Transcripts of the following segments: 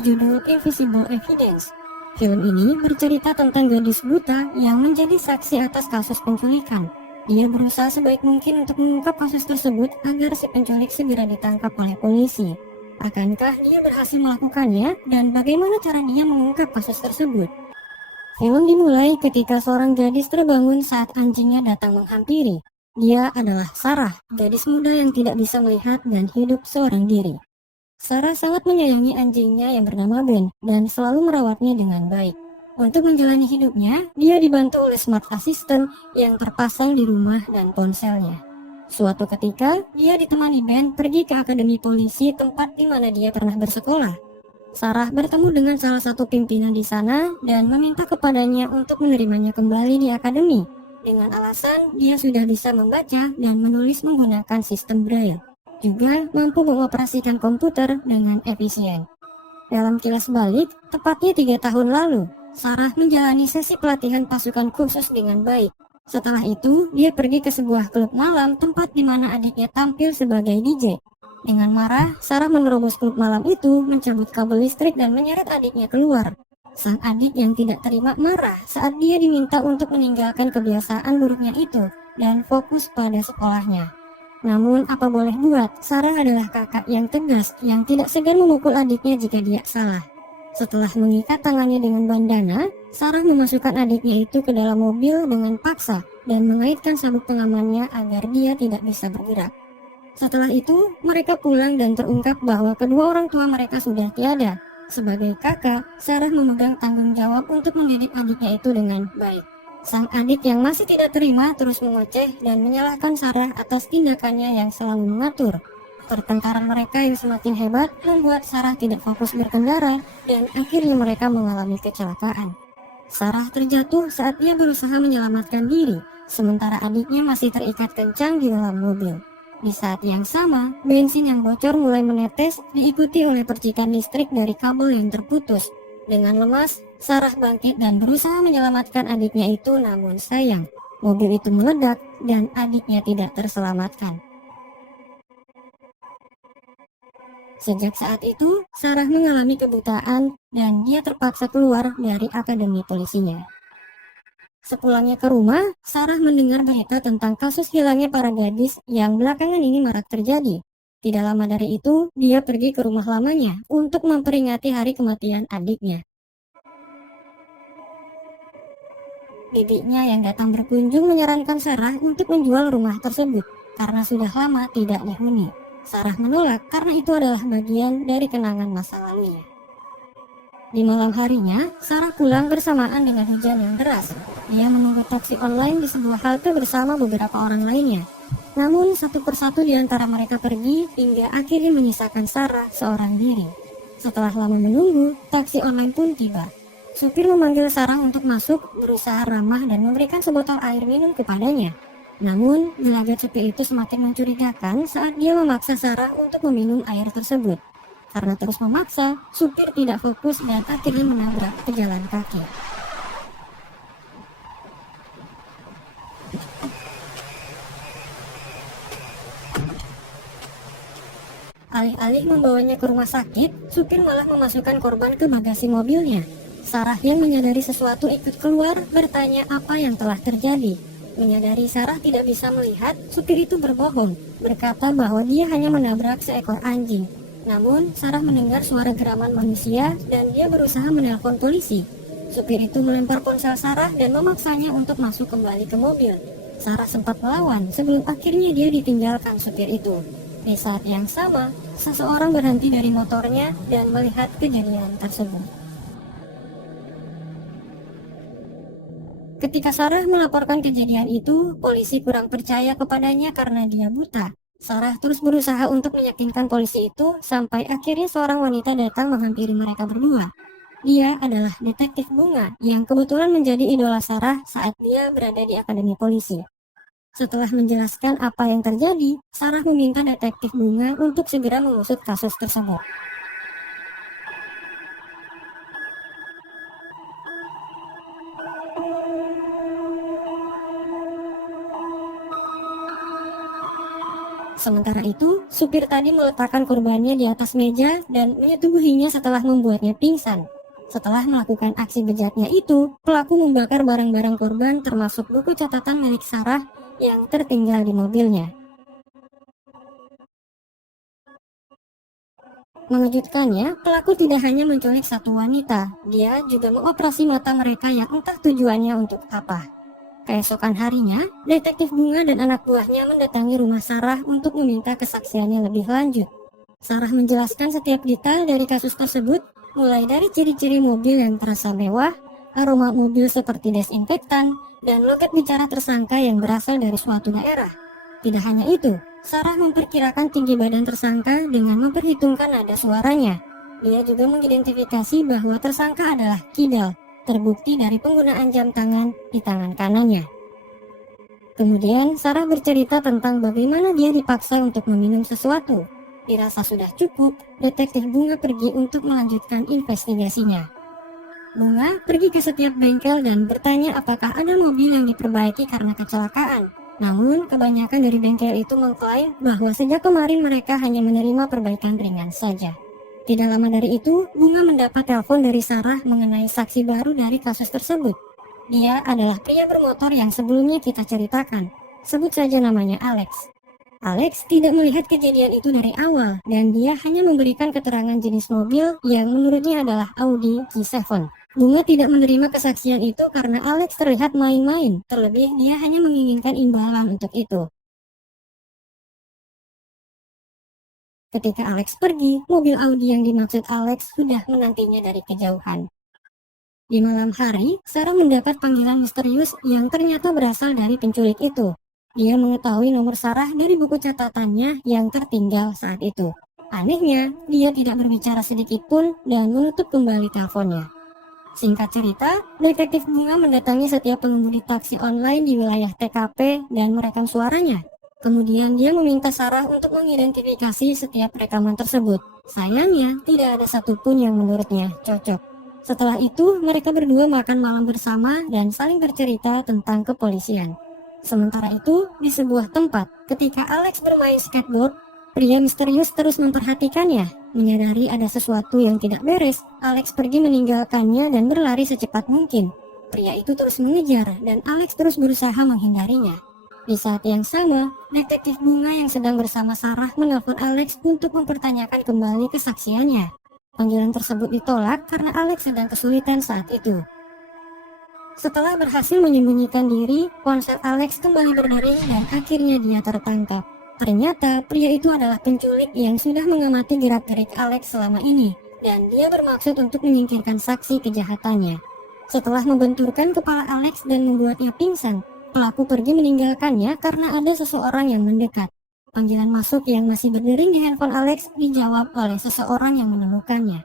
judul Invisible Evidence. Film ini bercerita tentang gadis buta yang menjadi saksi atas kasus penculikan. Dia berusaha sebaik mungkin untuk mengungkap kasus tersebut agar si penculik segera ditangkap oleh polisi. Akankah dia berhasil melakukannya dan bagaimana cara dia mengungkap kasus tersebut? Film dimulai ketika seorang gadis terbangun saat anjingnya datang menghampiri. Dia adalah Sarah, gadis muda yang tidak bisa melihat dan hidup seorang diri. Sarah sangat menyayangi anjingnya yang bernama Ben dan selalu merawatnya dengan baik. Untuk menjalani hidupnya, dia dibantu oleh smart assistant yang terpasang di rumah dan ponselnya. Suatu ketika, dia ditemani Ben pergi ke akademi polisi tempat di mana dia pernah bersekolah. Sarah bertemu dengan salah satu pimpinan di sana dan meminta kepadanya untuk menerimanya kembali di akademi dengan alasan dia sudah bisa membaca dan menulis menggunakan sistem Braille, juga mampu mengoperasikan komputer dengan efisien. Dalam kilas balik, tepatnya 3 tahun lalu, Sarah menjalani sesi pelatihan pasukan khusus dengan baik. Setelah itu, dia pergi ke sebuah klub malam tempat di mana adiknya tampil sebagai DJ. Dengan marah, Sarah menerobos klub malam itu, mencabut kabel listrik dan menyeret adiknya keluar. Sang adik yang tidak terima marah saat dia diminta untuk meninggalkan kebiasaan buruknya itu dan fokus pada sekolahnya. Namun apa boleh buat, Sarah adalah kakak yang tegas yang tidak segan memukul adiknya jika dia salah. Setelah mengikat tangannya dengan bandana, Sarah memasukkan adiknya itu ke dalam mobil dengan paksa dan mengaitkan sabuk pengamannya agar dia tidak bisa bergerak. Setelah itu, mereka pulang dan terungkap bahwa kedua orang tua mereka sudah tiada. Sebagai kakak, Sarah memegang tanggung jawab untuk mendidik adiknya itu dengan baik. Sang adik yang masih tidak terima terus mengoceh dan menyalahkan Sarah atas tindakannya yang selalu mengatur. Pertengkaran mereka yang semakin hebat membuat Sarah tidak fokus berkendara dan akhirnya mereka mengalami kecelakaan. Sarah terjatuh saat dia berusaha menyelamatkan diri, sementara adiknya masih terikat kencang di dalam mobil. Di saat yang sama, bensin yang bocor mulai menetes diikuti oleh percikan listrik dari kabel yang terputus. Dengan lemas, Sarah bangkit dan berusaha menyelamatkan adiknya itu, namun sayang, mobil itu meledak dan adiknya tidak terselamatkan. Sejak saat itu, Sarah mengalami kebutaan dan dia terpaksa keluar dari akademi polisinya. Sepulangnya ke rumah, Sarah mendengar berita tentang kasus hilangnya para gadis yang belakangan ini marak terjadi. Tidak lama dari itu, dia pergi ke rumah lamanya untuk memperingati hari kematian adiknya. Bibinya yang datang berkunjung menyarankan Sarah untuk menjual rumah tersebut karena sudah lama tidak dihuni. Sarah menolak karena itu adalah bagian dari kenangan masa lalunya. Di malam harinya, Sarah pulang bersamaan dengan hujan yang deras. Dia menunggu taksi online di sebuah halte bersama beberapa orang lainnya. Namun satu persatu di antara mereka pergi hingga akhirnya menyisakan Sarah seorang diri. Setelah lama menunggu, taksi online pun tiba. Supir memanggil Sarah untuk masuk, berusaha ramah dan memberikan sebotol air minum kepadanya. Namun, gelagat supir itu semakin mencurigakan saat dia memaksa Sarah untuk meminum air tersebut. Karena terus memaksa, supir tidak fokus dan akhirnya menabrak pejalan kaki. Alih-alih membawanya ke rumah sakit, supir malah memasukkan korban ke bagasi mobilnya. Sarah yang menyadari sesuatu ikut keluar bertanya apa yang telah terjadi. Menyadari Sarah tidak bisa melihat, supir itu berbohong, berkata bahwa dia hanya menabrak seekor anjing. Namun, Sarah mendengar suara geraman manusia dan dia berusaha menelpon polisi. Supir itu melempar ponsel Sarah dan memaksanya untuk masuk kembali ke mobil. Sarah sempat melawan sebelum akhirnya dia ditinggalkan supir itu. Di saat yang sama, seseorang berhenti dari motornya dan melihat kejadian tersebut. Ketika Sarah melaporkan kejadian itu, polisi kurang percaya kepadanya karena dia buta. Sarah terus berusaha untuk meyakinkan polisi itu sampai akhirnya seorang wanita datang menghampiri mereka berdua. Dia adalah detektif Bunga yang kebetulan menjadi idola Sarah saat dia berada di akademi polisi. Setelah menjelaskan apa yang terjadi, Sarah meminta detektif Bunga untuk segera mengusut kasus tersebut. Sementara itu, supir tadi meletakkan korbannya di atas meja dan menyetubuhinya setelah membuatnya pingsan. Setelah melakukan aksi bejatnya itu, pelaku membakar barang-barang korban termasuk buku catatan milik Sarah yang tertinggal di mobilnya. Mengejutkannya, pelaku tidak hanya menculik satu wanita, dia juga mengoperasi mata mereka yang entah tujuannya untuk apa. Keesokan harinya, detektif Bunga dan anak buahnya mendatangi rumah Sarah untuk meminta kesaksiannya lebih lanjut. Sarah menjelaskan setiap detail dari kasus tersebut, mulai dari ciri-ciri mobil yang terasa mewah, aroma mobil seperti desinfektan, dan logat bicara tersangka yang berasal dari suatu daerah. Tidak hanya itu, Sarah memperkirakan tinggi badan tersangka dengan memperhitungkan nada suaranya. Dia juga mengidentifikasi bahwa tersangka adalah kidal, terbukti dari penggunaan jam tangan di tangan kanannya. Kemudian Sarah bercerita tentang bagaimana dia dipaksa untuk meminum sesuatu. Dirasa sudah cukup, detektif Bunga pergi untuk melanjutkan investigasinya. Bunga pergi ke setiap bengkel dan bertanya apakah ada mobil yang diperbaiki karena kecelakaan. Namun, kebanyakan dari bengkel itu mengklaim bahwa sejak kemarin mereka hanya menerima perbaikan ringan saja. Tidak lama dari itu, Bunga mendapat telepon dari Sarah mengenai saksi baru dari kasus tersebut. Dia adalah pria bermotor yang sebelumnya kita ceritakan. Sebut saja namanya Alex. Alex tidak melihat kejadian itu dari awal, dan dia hanya memberikan keterangan jenis mobil yang menurutnya adalah Audi Q7. Bunga tidak menerima kesaksian itu karena Alex terlihat main-main, terlebih dia hanya menginginkan imbalan untuk itu. Ketika Alex pergi, mobil Audi yang dimaksud Alex sudah menantinya dari kejauhan. Di malam hari, Sarah mendapat panggilan misterius yang ternyata berasal dari penculik itu. Dia mengetahui nomor Sarah dari buku catatannya yang tertinggal saat itu. Anehnya, dia tidak berbicara sedikit pun dan menutup kembali teleponnya. Singkat cerita, detektif Bunga mendatangi setiap pengemudi taksi online di wilayah TKP dan merekam suaranya. Kemudian dia meminta Sarah untuk mengidentifikasi setiap rekaman tersebut. Sayangnya, tidak ada satupun yang menurutnya cocok. Setelah itu, mereka berdua makan malam bersama dan saling bercerita tentang kepolisian. Sementara itu, di sebuah tempat, ketika Alex bermain skateboard, pria misterius terus memperhatikannya. Menyadari ada sesuatu yang tidak beres, Alex pergi meninggalkannya dan berlari secepat mungkin. Pria itu terus mengejar dan Alex terus berusaha menghindarinya. Di saat yang sama, detektif Bunga yang sedang bersama Sarah menelpon Alex untuk mempertanyakan kembali kesaksiannya. Panggilan tersebut ditolak karena Alex sedang kesulitan saat itu. Setelah berhasil menyembunyikan diri, ponsel Alex kembali berdering dan akhirnya dia tertangkap. Ternyata pria itu adalah penculik yang sudah mengamati gerak-gerik Alex selama ini, dan dia bermaksud untuk menyingkirkan saksi kejahatannya. Setelah membenturkan kepala Alex dan membuatnya pingsan, pelaku pergi meninggalkannya karena ada seseorang yang mendekat. Panggilan masuk yang masih berdering di handphone Alex dijawab oleh seseorang yang menemukannya.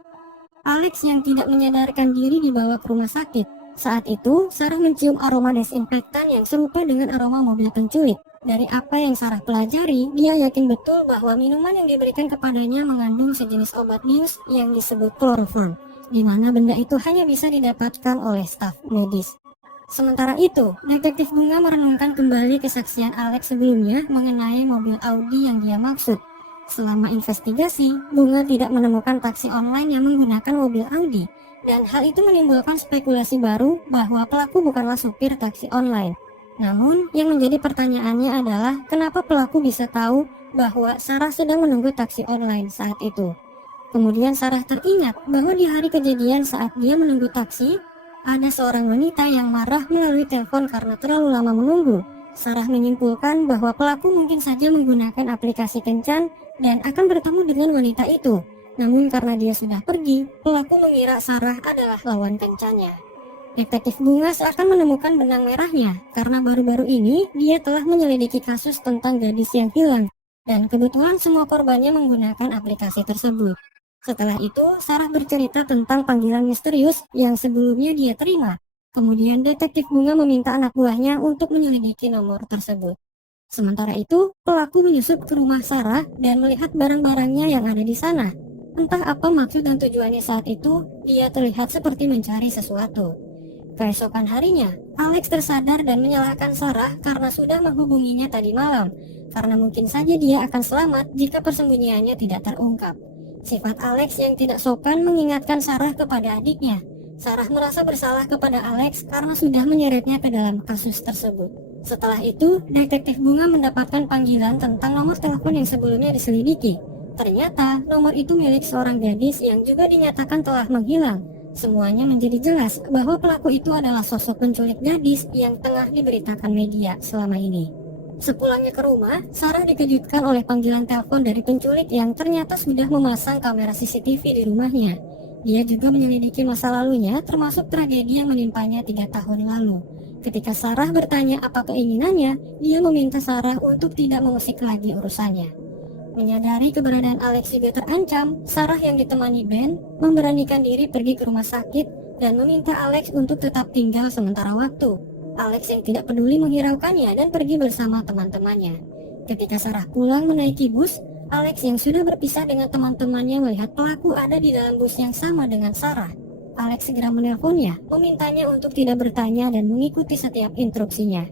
Alex yang tidak menyadarkan diri dibawa ke rumah sakit. Saat itu, Sarah mencium aroma desinfektan yang serupa dengan aroma mobil penculik. Dari apa yang Sarah pelajari, dia yakin betul bahwa minuman yang diberikan kepadanya mengandung sejenis obat bius yang disebut kloroform, di mana benda itu hanya bisa didapatkan oleh staf medis. Sementara itu, detektif Bunga merenungkan kembali kesaksian Alex sebelumnya mengenai mobil Audi yang dia maksud. Selama investigasi, Bunga tidak menemukan taksi online yang menggunakan mobil Audi, dan hal itu menimbulkan spekulasi baru bahwa pelaku bukanlah supir taksi online. Namun, yang menjadi pertanyaannya adalah kenapa pelaku bisa tahu bahwa Sarah sedang menunggu taksi online saat itu. Kemudian Sarah teringat bahwa di hari kejadian saat dia menunggu taksi, ada seorang wanita yang marah melalui telepon karena terlalu lama menunggu. Sarah menyimpulkan bahwa pelaku mungkin saja menggunakan aplikasi kencan dan akan bertemu dengan wanita itu. Namun karena dia sudah pergi, pelaku mengira Sarah adalah lawan kencannya. Detektif Bunga seakan menemukan benang merahnya, karena baru-baru ini dia telah menyelidiki kasus tentang gadis yang hilang, dan kebetulan semua korbannya menggunakan aplikasi tersebut. Setelah itu, Sarah bercerita tentang panggilan misterius yang sebelumnya dia terima. Kemudian detektif Bunga meminta anak buahnya untuk menyelidiki nomor tersebut. Sementara itu, pelaku menyusup ke rumah Sarah dan melihat barang-barangnya yang ada di sana. Entah apa maksud dan tujuannya saat itu, dia terlihat seperti mencari sesuatu. Keesokan harinya, Alex tersadar dan menyalahkan Sarah karena sudah menghubunginya tadi malam, karena mungkin saja dia akan selamat jika persembunyiannya tidak terungkap. Sifat Alex yang tidak sopan mengingatkan Sarah kepada adiknya. Sarah merasa bersalah kepada Alex karena sudah menyeretnya ke dalam kasus tersebut. Setelah itu, detektif Bunga mendapatkan panggilan tentang nomor telepon yang sebelumnya diselidiki. Ternyata, nomor itu milik seorang gadis yang juga dinyatakan telah menghilang. Semuanya menjadi jelas bahwa pelaku itu adalah sosok penculik gadis yang tengah diberitakan media selama ini. Sepulangnya ke rumah, Sarah dikejutkan oleh panggilan telepon dari penculik yang ternyata sudah memasang kamera CCTV di rumahnya. Dia juga menyelidiki masa lalunya, termasuk tragedi yang menimpanya 3 tahun lalu. Ketika Sarah bertanya apa keinginannya, dia meminta Sarah untuk tidak mengusik lagi urusannya. Menyadari keberadaan Alex juga terancam, Sarah yang ditemani Ben memberanikan diri pergi ke rumah sakit dan meminta Alex untuk tetap tinggal sementara waktu. Alex yang tidak peduli menghiraukannya dan pergi bersama teman-temannya. Ketika Sarah pulang menaiki bus, Alex yang sudah berpisah dengan teman-temannya melihat pelaku ada di dalam bus yang sama dengan Sarah. Alex segera menelponnya, memintanya untuk tidak bertanya dan mengikuti setiap instruksinya.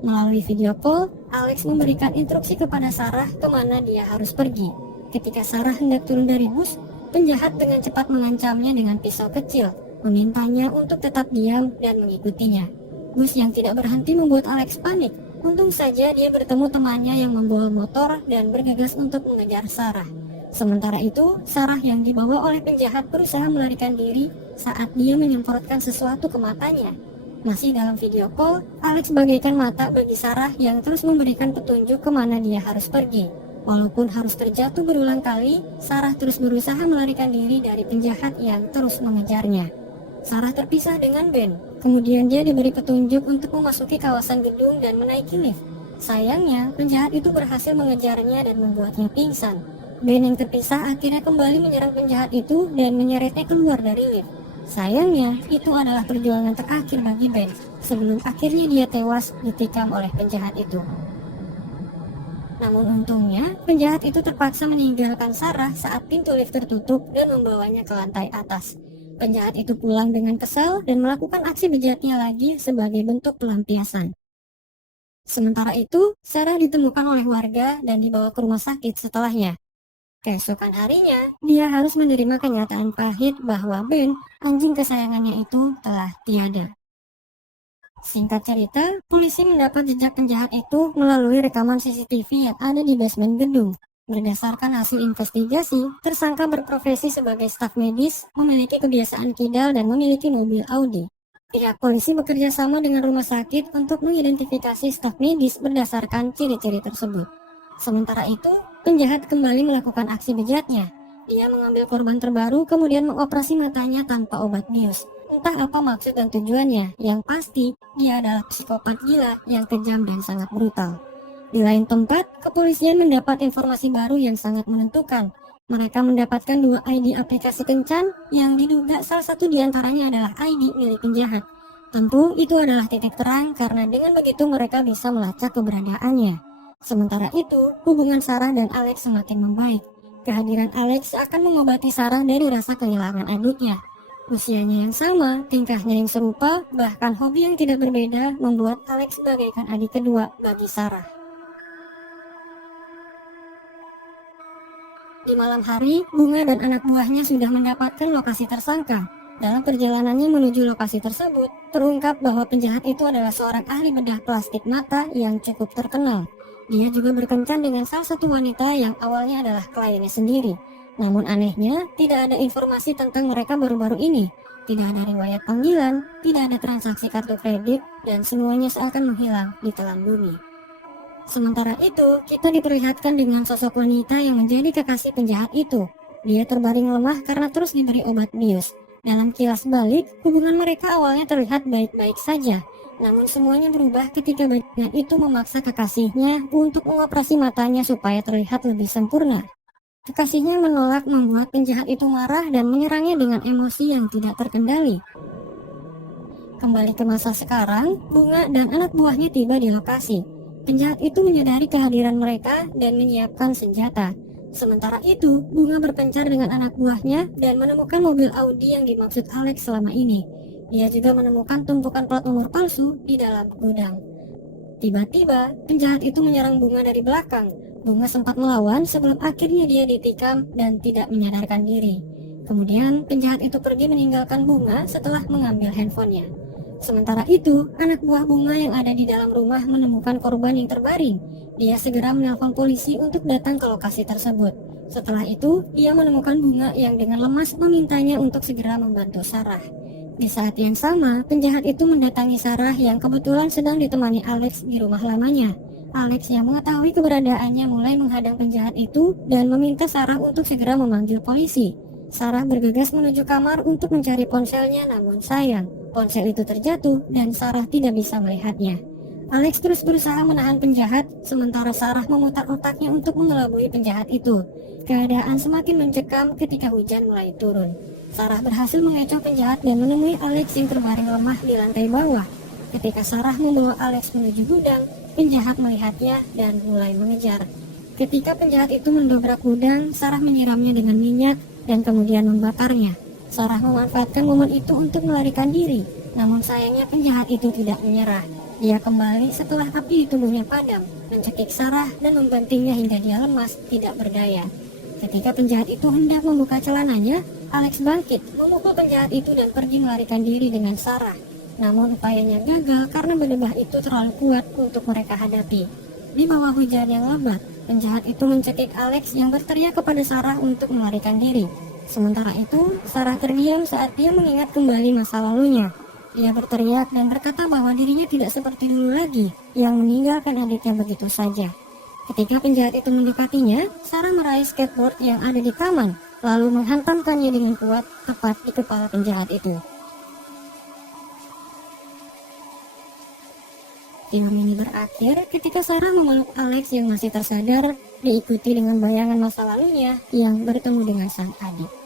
Melalui video call, Alex memberikan instruksi kepada Sarah kemana dia harus pergi. Ketika Sarah hendak turun dari bus, penjahat dengan cepat mengancamnya dengan pisau kecil, memintanya untuk tetap diam dan mengikutinya. Bus yang tidak berhenti membuat Alex panik. Untung saja dia bertemu temannya yang membawa motor dan bergegas untuk mengejar Sarah. Sementara itu, Sarah yang dibawa oleh penjahat berusaha melarikan diri saat dia menyemprotkan sesuatu ke matanya. Masih dalam video call, Alex bagaikan mata bagi Sarah yang terus memberikan petunjuk kemana dia harus pergi. Walaupun harus terjatuh berulang kali, Sarah terus berusaha melarikan diri dari penjahat yang terus mengejarnya. Sarah terpisah dengan Ben. Kemudian dia diberi petunjuk untuk memasuki kawasan gedung dan menaiki lift. Sayangnya, penjahat itu berhasil mengejarnya dan membuatnya pingsan. Ben yang terpisah akhirnya kembali menyerang penjahat itu dan menyeretnya keluar dari lift. Sayangnya, itu adalah perjuangan terakhir bagi Ben, sebelum akhirnya dia tewas ditikam oleh penjahat itu. Namun untungnya, penjahat itu terpaksa meninggalkan Sarah saat pintu lift tertutup dan membawanya ke lantai atas. Penjahat itu pulang dengan kesal dan melakukan aksi bejatnya lagi sebagai bentuk pelampiasan. Sementara itu, Sarah ditemukan oleh warga dan dibawa ke rumah sakit setelahnya. Keesokan harinya, dia harus menerima kenyataan pahit bahwa Ben, anjing kesayangannya itu, telah tiada. Singkat cerita, polisi mendapat jejak penjahat itu melalui rekaman CCTV yang ada di basement gedung. Berdasarkan hasil investigasi, tersangka berprofesi sebagai staf medis, memiliki kebiasaan kidal dan memiliki mobil Audi. Pihak polisi bekerja sama dengan rumah sakit untuk mengidentifikasi staf medis berdasarkan ciri-ciri tersebut. Sementara itu, penjahat kembali melakukan aksi bejatnya. Dia mengambil korban terbaru kemudian mengoperasi matanya tanpa obat bius. Entah apa maksud dan tujuannya, yang pasti dia adalah psikopat gila yang kejam dan sangat brutal. Di lain tempat, kepolisian mendapat informasi baru yang sangat menentukan. Mereka mendapatkan 2 ID aplikasi kencan yang diduga salah satu diantaranya adalah ID milik penjahat. Tentu itu adalah titik terang karena dengan begitu mereka bisa melacak keberadaannya. Sementara itu, hubungan Sarah dan Alex semakin membaik. Kehadiran Alex akan mengobati Sarah dari rasa kehilangan adiknya. Usianya yang sama, tingkahnya yang serupa, bahkan hobi yang tidak berbeda membuat Alex bagaikan adik kedua bagi Sarah. Di malam hari, Bunga dan anak buahnya sudah mendapatkan lokasi tersangka. Dalam perjalanannya menuju lokasi tersebut, terungkap bahwa penjahat itu adalah seorang ahli bedah plastik mata yang cukup terkenal. Dia juga berkencan dengan salah satu wanita yang awalnya adalah kliennya sendiri. Namun anehnya, tidak ada informasi tentang mereka baru-baru ini. Tidak ada riwayat panggilan, tidak ada transaksi kartu kredit, dan semuanya seakan menghilang di telan bumi. Sementara itu, kita diperlihatkan dengan sosok wanita yang menjadi kekasih penjahat itu. Dia terbaring lemah karena terus diberi obat bius. Dalam kilas balik, hubungan mereka awalnya terlihat baik-baik saja. Namun semuanya berubah ketika bagian itu memaksa kekasihnya untuk mengoperasi matanya supaya terlihat lebih sempurna. Kekasihnya menolak, membuat penjahat itu marah dan menyerangnya dengan emosi yang tidak terkendali. Kembali ke masa sekarang, Bunga dan anak buahnya tiba di lokasi. Penjahat itu menyadari kehadiran mereka dan menyiapkan senjata. Sementara itu, Bunga berpencar dengan anak buahnya dan menemukan mobil Audi yang dimaksud Alex selama ini. Dia juga menemukan tumpukan plat nomor palsu di dalam gudang. Tiba-tiba, penjahat itu menyerang Bunga dari belakang. Bunga sempat melawan sebelum akhirnya dia ditikam dan tidak menyadarkan diri. Kemudian, penjahat itu pergi meninggalkan Bunga setelah mengambil handphonenya. Sementara itu, anak buah Bunga yang ada di dalam rumah menemukan korban yang terbaring. Dia segera menelpon polisi untuk datang ke lokasi tersebut. Setelah itu, ia menemukan Bunga yang dengan lemas memintanya untuk segera membantu Sarah. Di saat yang sama, penjahat itu mendatangi Sarah yang kebetulan sedang ditemani Alex di rumah lamanya. Alex yang mengetahui keberadaannya mulai menghadang penjahat itu dan meminta Sarah untuk segera memanggil polisi. Sarah bergegas menuju kamar untuk mencari ponselnya, namun sayang, ponsel itu terjatuh dan Sarah tidak bisa melihatnya. Alex terus berusaha menahan penjahat, sementara Sarah memutar otaknya untuk mengelabui penjahat itu. Keadaan semakin mencekam ketika hujan mulai turun. Sarah berhasil mengecoh penjahat dan menemui Alex yang terbaring lemah di lantai bawah. Ketika Sarah membawa Alex menuju gudang, penjahat melihatnya dan mulai mengejar. Ketika penjahat itu mendobrak gudang, Sarah menyiramnya dengan minyak dan kemudian membakarnya. Sarah memanfaatkan momen itu untuk melarikan diri, namun sayangnya penjahat itu tidak menyerah. Dia kembali setelah api di tubuhnya padam, mencekik Sarah dan membantingnya hingga dia lemas, tidak berdaya. Ketika penjahat itu hendak membuka celananya, Alex bangkit, memukul penjahat itu dan pergi melarikan diri dengan Sarah. Namun upayanya gagal karena berdebah itu terlalu kuat untuk mereka hadapi. Di bawah hujan yang lebat, penjahat itu mencekik Alex yang berteriak kepada Sarah untuk melarikan diri. Sementara itu, Sarah terdiam saat dia mengingat kembali masa lalunya. Dia berteriak dan berkata bahwa dirinya tidak seperti dulu lagi, yang meninggalkan adiknya begitu saja. Ketika penjahat itu mendekatinya, Sarah meraih skateboard yang ada di taman, lalu menghantamkannya dengan kuat tepat di kepala penjahat itu. Film ini berakhir ketika Sarah memeluk Alex yang masih tersadar, diikuti dengan bayangan masa lalunya yang bertemu dengan sang adik.